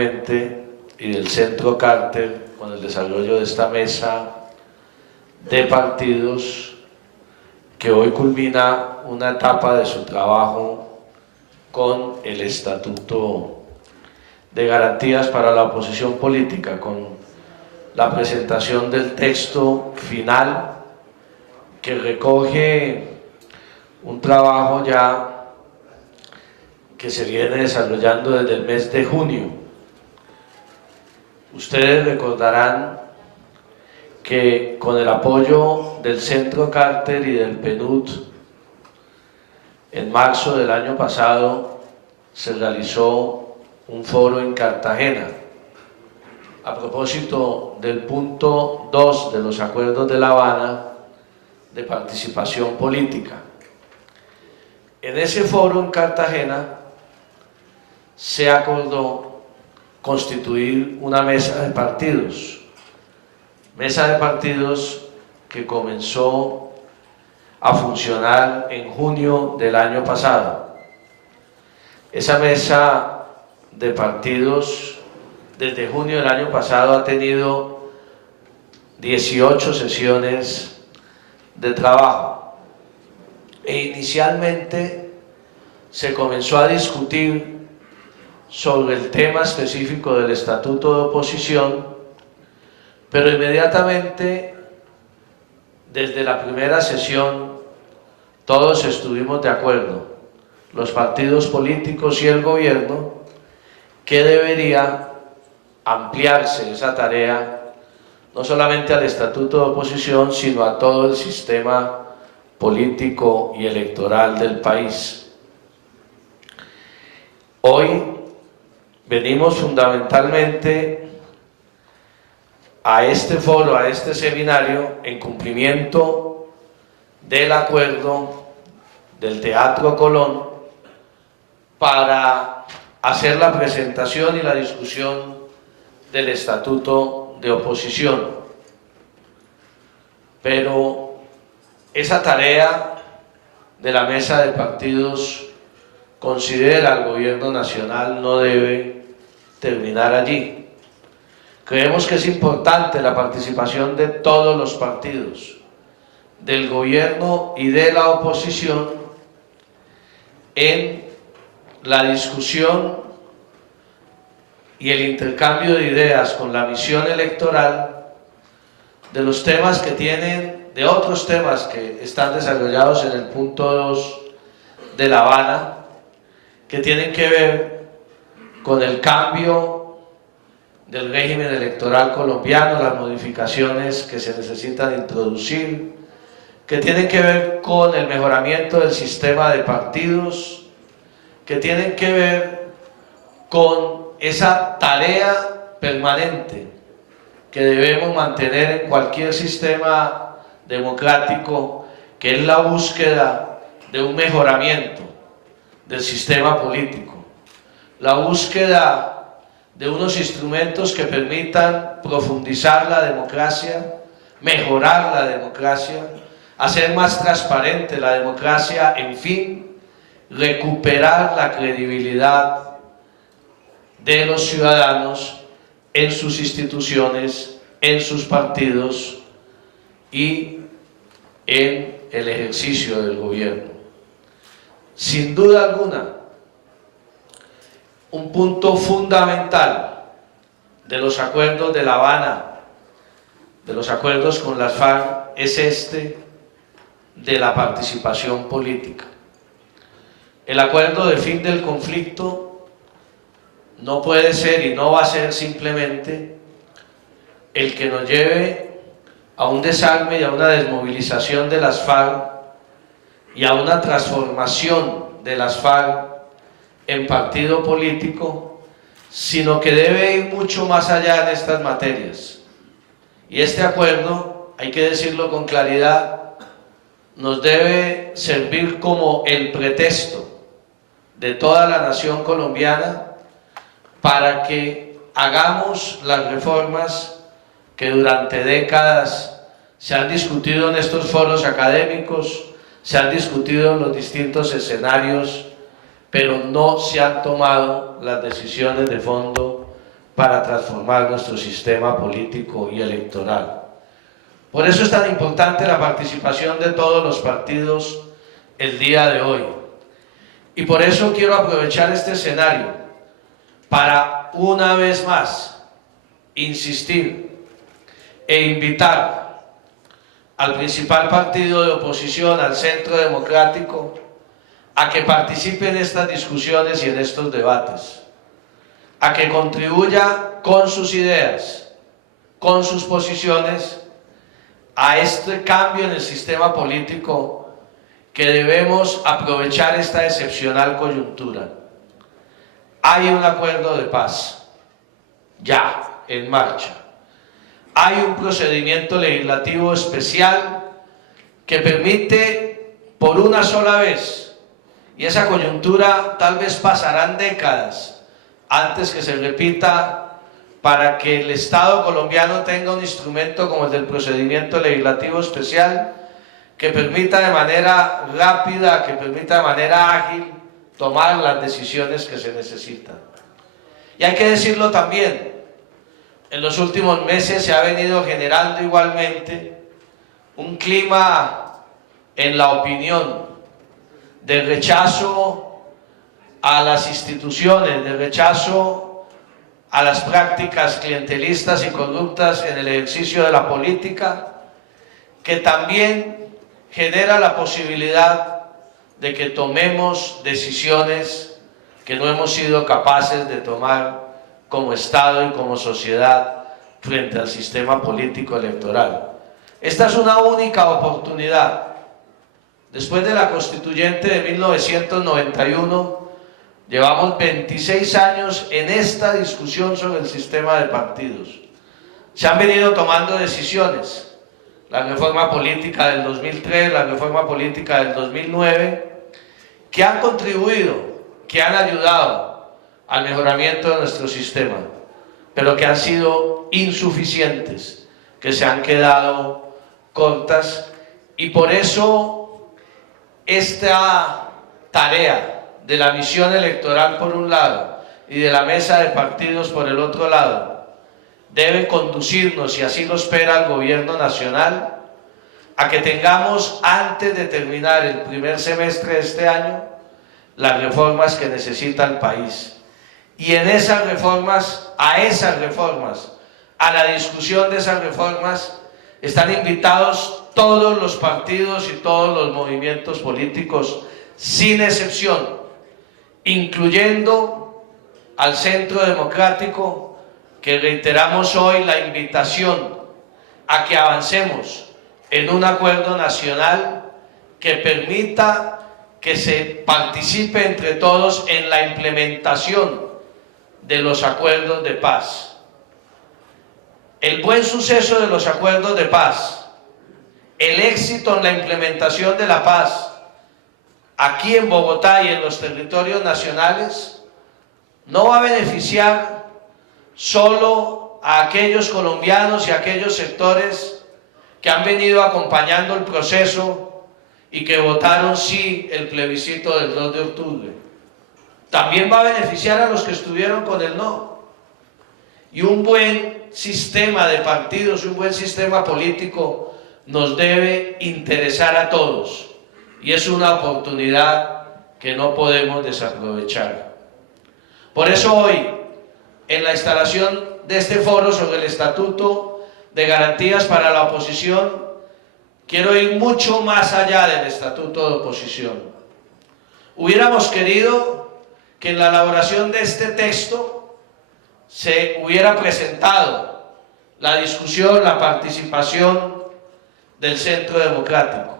brevemente, y del Centro Carter con el desarrollo de esta mesa de partidos que hoy culmina una etapa de su trabajo con el Estatuto de Garantías para la Oposición Política, con la presentación del texto final que recoge un trabajo ya que se viene desarrollando desde el mes de junio. Ustedes recordarán que con el apoyo del Centro Carter y del PNUD, en marzo del año pasado se realizó un foro en Cartagena a propósito del punto 2 de los acuerdos de La Habana de participación política. En ese foro en Cartagena se acordó constituir una mesa de partidos que comenzó a funcionar en junio del año pasado. Esa mesa de partidos desde junio del año pasado ha tenido 18 sesiones de trabajo e inicialmente se comenzó a discutir sobre el tema específico del Estatuto de Oposición, pero inmediatamente desde la primera sesión todos estuvimos de acuerdo, los partidos políticos y el gobierno, que debería ampliarse esa tarea no solamente al Estatuto de Oposición, sino a todo el sistema político y electoral del país. Hoy venimos fundamentalmente a este foro, a este seminario, en cumplimiento del acuerdo del Teatro Colón para hacer la presentación y la discusión del Estatuto de Oposición. Pero esa tarea de la mesa de partidos, considera el Gobierno Nacional, no debe terminar allí. Creemos que es importante la participación de todos los partidos, del gobierno y de la oposición, en la discusión y el intercambio de ideas con la misión electoral de los temas que tienen, de otros temas que están desarrollados en el punto 2 de La Habana, que tienen que ver con el cambio del régimen electoral colombiano, las modificaciones que se necesitan introducir, que tienen que ver con el mejoramiento del sistema de partidos, que tienen que ver con esa tarea permanente que debemos mantener en cualquier sistema democrático, que es la búsqueda de un mejoramiento del sistema político, la búsqueda de unos instrumentos que permitan profundizar la democracia, mejorar la democracia, hacer más transparente la democracia, en fin, recuperar la credibilidad de los ciudadanos en sus instituciones, en sus partidos y en el ejercicio del gobierno. Sin duda alguna, un punto fundamental de los acuerdos de La Habana, de los acuerdos con las FARC, es este de la participación política. El acuerdo de fin del conflicto no puede ser y no va a ser simplemente el que nos lleve a un desarme y a una desmovilización de las FARC y a una transformación de las FARC en partido político, sino que debe ir mucho más allá en estas materias. Y este acuerdo, hay que decirlo con claridad, nos debe servir como el pretexto de toda la nación colombiana para que hagamos las reformas que durante décadas se han discutido en estos foros académicos, se han discutido en los distintos escenarios, pero no se han tomado las decisiones de fondo para transformar nuestro sistema político y electoral. Por eso es tan importante la participación de todos los partidos el día de hoy. Y por eso quiero aprovechar este escenario para una vez más insistir e invitar al principal partido de oposición, al Centro Democrático, a que participe en estas discusiones y en estos debates, a que contribuya con sus ideas, con sus posiciones, a este cambio en el sistema político que debemos aprovechar esta excepcional coyuntura. Hay un acuerdo de paz, ya, en marcha. Hay un procedimiento legislativo especial que permite, por una sola vez, y esa coyuntura tal vez pasarán décadas antes que se repita, para que el Estado colombiano tenga un instrumento como el del procedimiento legislativo especial que permita de manera rápida, que permita de manera ágil tomar las decisiones que se necesitan. Y hay que decirlo también, en los últimos meses se ha venido generando igualmente un clima en la opinión de rechazo a las instituciones, de rechazo a las prácticas clientelistas y corruptas en el ejercicio de la política, que también genera la posibilidad de que tomemos decisiones que no hemos sido capaces de tomar como Estado y como sociedad frente al sistema político electoral. Esta es una única oportunidad. Después de la Constituyente de 1991, llevamos 26 años en esta discusión sobre el sistema de partidos. Se han venido tomando decisiones, la reforma política del 2003, la reforma política del 2009, que han contribuido, que han ayudado al mejoramiento de nuestro sistema, pero que han sido insuficientes, que se han quedado cortas, y por eso esta tarea de la misión electoral por un lado y de la mesa de partidos por el otro lado debe conducirnos, y así lo espera el gobierno nacional, a que tengamos antes de terminar el primer semestre de este año las reformas que necesita el país. Y en esas reformas, a la discusión de esas reformas, están invitados todos los partidos y todos los movimientos políticos, sin excepción, incluyendo al Centro Democrático, que reiteramos hoy la invitación a que avancemos en un acuerdo nacional que permita que se participe entre todos en la implementación de los acuerdos de paz. El buen suceso de los acuerdos de paz, el éxito en la implementación de la paz aquí en Bogotá y en los territorios nacionales, no va a beneficiar solo a aquellos colombianos y a aquellos sectores que han venido acompañando el proceso y que votaron sí el plebiscito del 2 de octubre. También va a beneficiar a los que estuvieron con el no. Y un buen sistema de partidos, un buen sistema político nos debe interesar a todos. Y es una oportunidad que no podemos desaprovechar. Por eso hoy, en la instalación de este foro sobre el Estatuto de Garantías para la Oposición, quiero ir mucho más allá del Estatuto de Oposición. Hubiéramos querido que en la elaboración de este texto se hubiera presentado la discusión, la participación del Centro Democrático.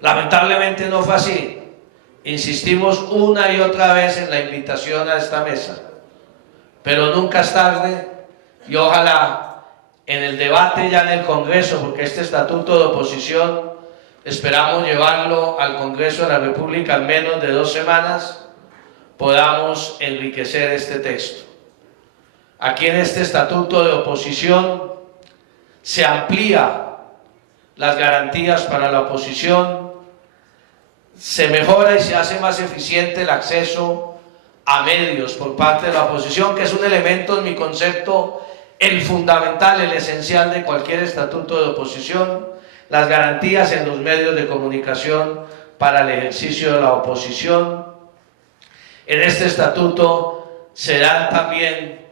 Lamentablemente no fue así. Insistimos una y otra vez en la invitación a esta mesa, pero nunca es tarde, y ojalá en el debate ya en el Congreso, porque este Estatuto de Oposición esperamos llevarlo al Congreso de la República en menos de 2 semanas, podamos enriquecer este texto. Aquí en este Estatuto de Oposición se amplía las garantías para la oposición, se mejora y se hace más eficiente el acceso a medios por parte de la oposición, que es un elemento, en mi concepto, el fundamental, el esencial de cualquier estatuto de oposición, las garantías en los medios de comunicación para el ejercicio de la oposición. En este estatuto se dan también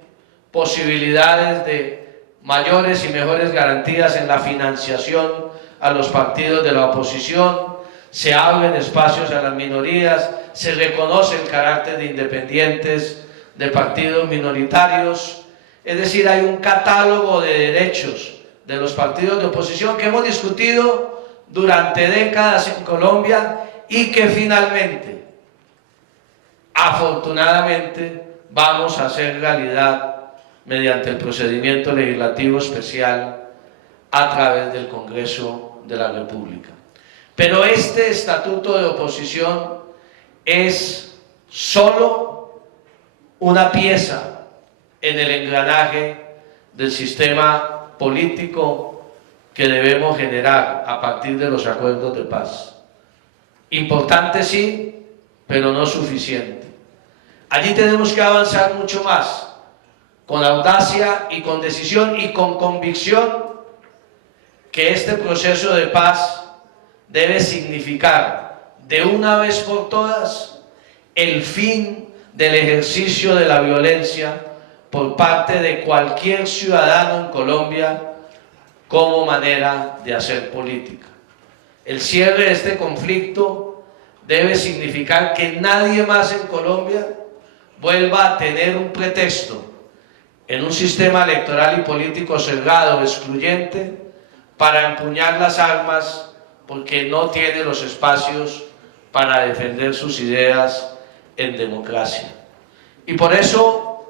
posibilidades de mayores y mejores garantías en la financiación a los partidos de la oposición, se abren espacios a las minorías, se reconoce el carácter de independientes de partidos minoritarios, es decir, hay un catálogo de derechos de los partidos de oposición que hemos discutido durante décadas en Colombia y que finalmente, afortunadamente, vamos a hacer realidad mediante el procedimiento legislativo especial a través del Congreso de la República. Pero este estatuto de oposición es solo una pieza en el engranaje del sistema político que debemos generar a partir de los acuerdos de paz. Importante sí, pero no suficiente. Allí tenemos que avanzar mucho más, con audacia y con decisión y con convicción que este proceso de paz debe significar de una vez por todas el fin del ejercicio de la violencia por parte de cualquier ciudadano en Colombia como manera de hacer política. El cierre de este conflicto debe significar que nadie más en Colombia vuelva a tener un pretexto en un sistema electoral y político cerrado, excluyente, para empuñar las armas porque no tiene los espacios para defender sus ideas en democracia. Y por eso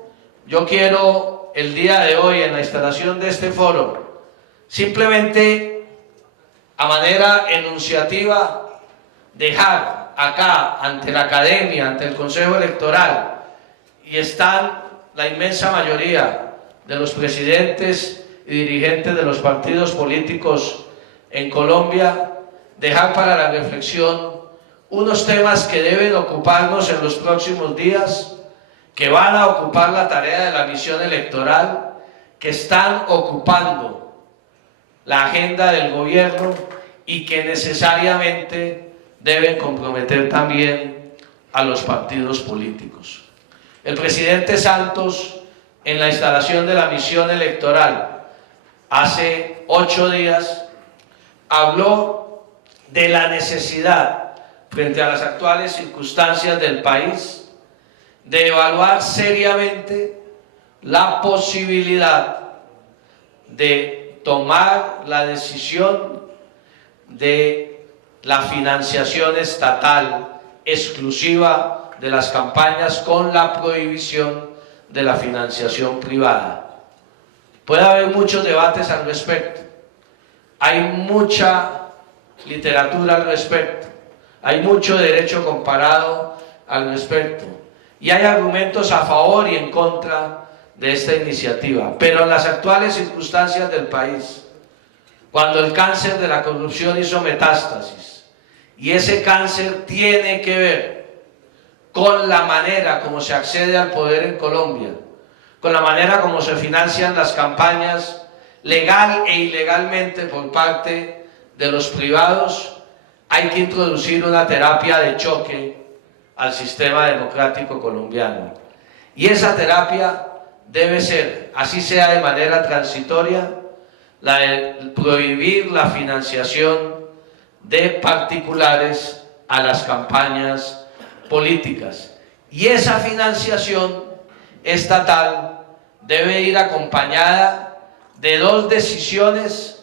yo quiero el día de hoy, en la instalación de este foro, simplemente a manera enunciativa dejar acá ante la academia, ante el Consejo Electoral, y están la inmensa mayoría de los presidentes y dirigentes de los partidos políticos en Colombia, dejar para la reflexión unos temas que deben ocuparnos en los próximos días, que van a ocupar la tarea de la misión electoral, que están ocupando la agenda del gobierno y que necesariamente deben comprometer también a los partidos políticos. El presidente Santos, en la instalación de la misión electoral hace 8 días, habló de la necesidad, frente a las actuales circunstancias del país, de evaluar seriamente la posibilidad de tomar la decisión de la financiación estatal exclusiva de las campañas con la prohibición de la financiación privada. Puede haber muchos debates al respecto, hay mucha literatura al respecto, hay mucho derecho comparado al respecto y hay argumentos a favor y en contra de esta iniciativa, pero en las actuales circunstancias del país, cuando el cáncer de la corrupción hizo metástasis y ese cáncer tiene que ver con la manera como se accede al poder en Colombia, con la manera como se financian las campañas legal e ilegalmente por parte de los privados, hay que introducir una terapia de choque al sistema democrático colombiano. Y esa terapia debe ser, así sea de manera transitoria, la de prohibir la financiación de particulares a las campañas políticas. Y esa financiación estatal debe ir acompañada de 2 decisiones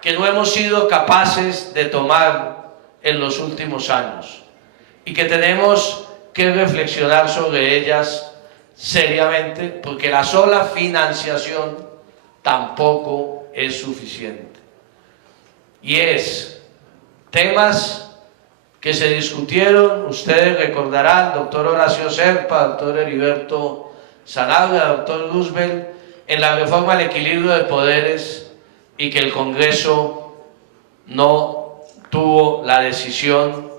que no hemos sido capaces de tomar en los últimos años y que tenemos que reflexionar sobre ellas seriamente, porque la sola financiación tampoco es suficiente. Y es temas que se discutieron, ustedes recordarán, doctor Horacio Serpa, doctor Heriberto Zanabria, doctor Roosevelt, en la reforma al equilibrio de poderes, y que el Congreso no tuvo la decisión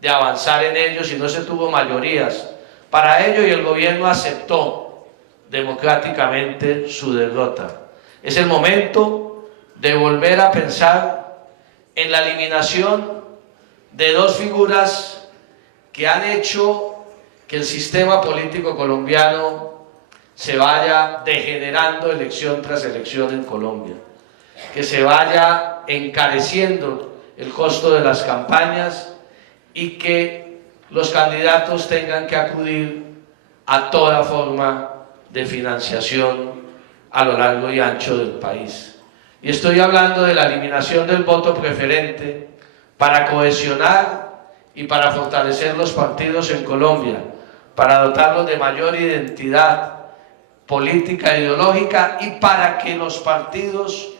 de avanzar en ellos y no se tuvo mayorías para ello y el gobierno aceptó democráticamente su derrota. Es el momento de volver a pensar en la eliminación de dos figuras que han hecho que el sistema político colombiano se vaya degenerando elección tras elección en Colombia, que se vaya encareciendo el costo de las campañas y que los candidatos tengan que acudir a toda forma de financiación a lo largo y ancho del país. Y estoy hablando de la eliminación del voto preferente para cohesionar y para fortalecer los partidos en Colombia, para dotarlos de mayor identidad política e ideológica y para que los partidos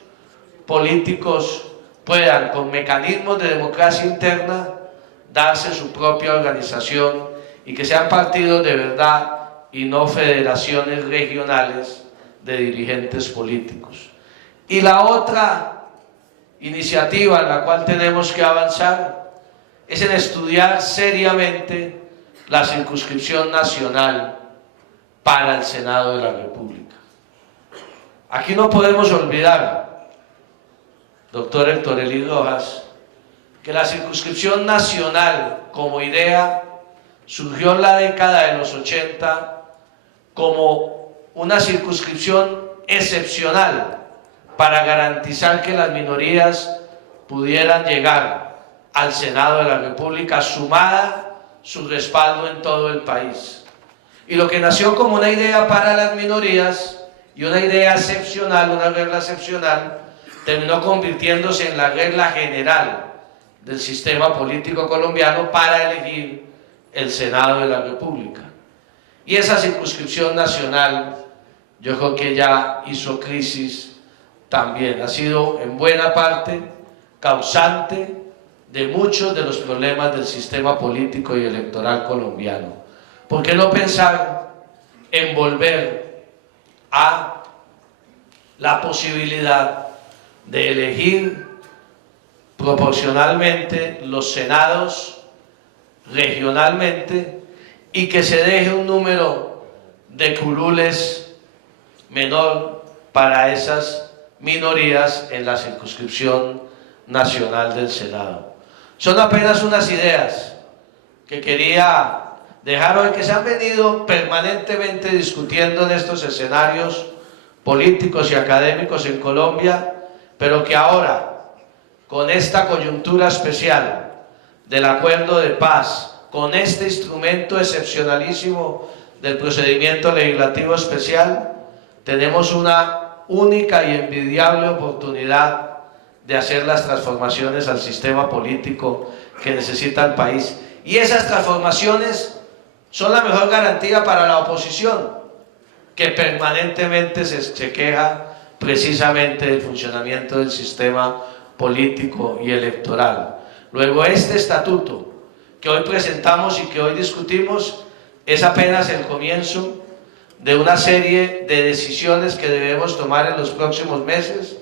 políticos puedan, con mecanismos de democracia interna, darse su propia organización y que sean partidos de verdad y no federaciones regionales de dirigentes políticos. Y la otra iniciativa en la cual tenemos que avanzar es en estudiar seriamente la circunscripción nacional para el Senado de la República. Aquí no podemos olvidar, doctor Héctor Elí Rojas, que la circunscripción nacional como idea surgió en la década de los 80 como una circunscripción excepcional para garantizar que las minorías pudieran llegar al Senado de la República, sumada su respaldo en todo el país. Y lo que nació como una idea para las minorías y una idea excepcional, una regla excepcional, terminó convirtiéndose en la regla general del sistema político colombiano para elegir el Senado de la República. Y esa circunscripción nacional, yo creo que ya hizo crisis también, ha sido en buena parte causante de muchos de los problemas del sistema político y electoral colombiano. ¿Por qué no pensar en volver a la posibilidad de elegir proporcionalmente los senados regionalmente y que se deje un número de curules menor para esas minorías en la circunscripción nacional del Senado? Son apenas unas ideas que quería dejar hoy, que se han venido permanentemente discutiendo en estos escenarios políticos y académicos en Colombia, pero que ahora, con esta coyuntura especial del acuerdo de paz, con este instrumento excepcionalísimo del procedimiento legislativo especial, tenemos una única y envidiable oportunidad de hacer las transformaciones al sistema político que necesita el país. Y esas transformaciones son la mejor garantía para la oposición, que permanentemente se queja precisamente del funcionamiento del sistema político y electoral. Luego, este estatuto que hoy presentamos y que hoy discutimos es apenas el comienzo de una serie de decisiones que debemos tomar en los próximos meses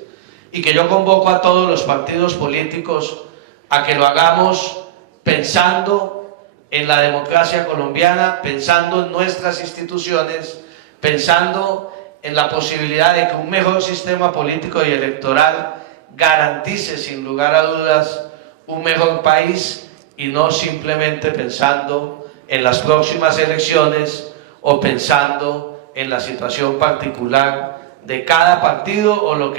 y que yo convoco a todos los partidos políticos a que lo hagamos pensando en la democracia colombiana, pensando en nuestras instituciones, pensando en la posibilidad de que un mejor sistema político y electoral garantice sin lugar a dudas un mejor país, y no simplemente pensando en las próximas elecciones o pensando en la situación particular de cada partido o lo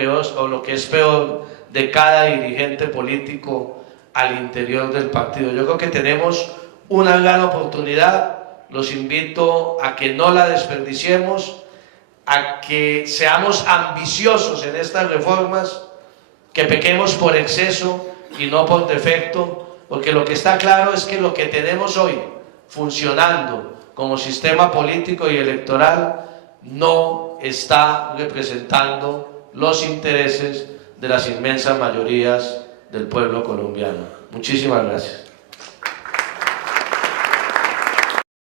que es peor, de cada dirigente político al interior del partido. Yo creo que tenemos una gran oportunidad, los invito a que no la desperdiciemos, a que seamos ambiciosos en estas reformas, que pequemos por exceso y no por defecto, porque lo que está claro es que lo que tenemos hoy funcionando como sistema político y electoral no está representando los intereses de las inmensas mayorías del pueblo colombiano. Muchísimas gracias.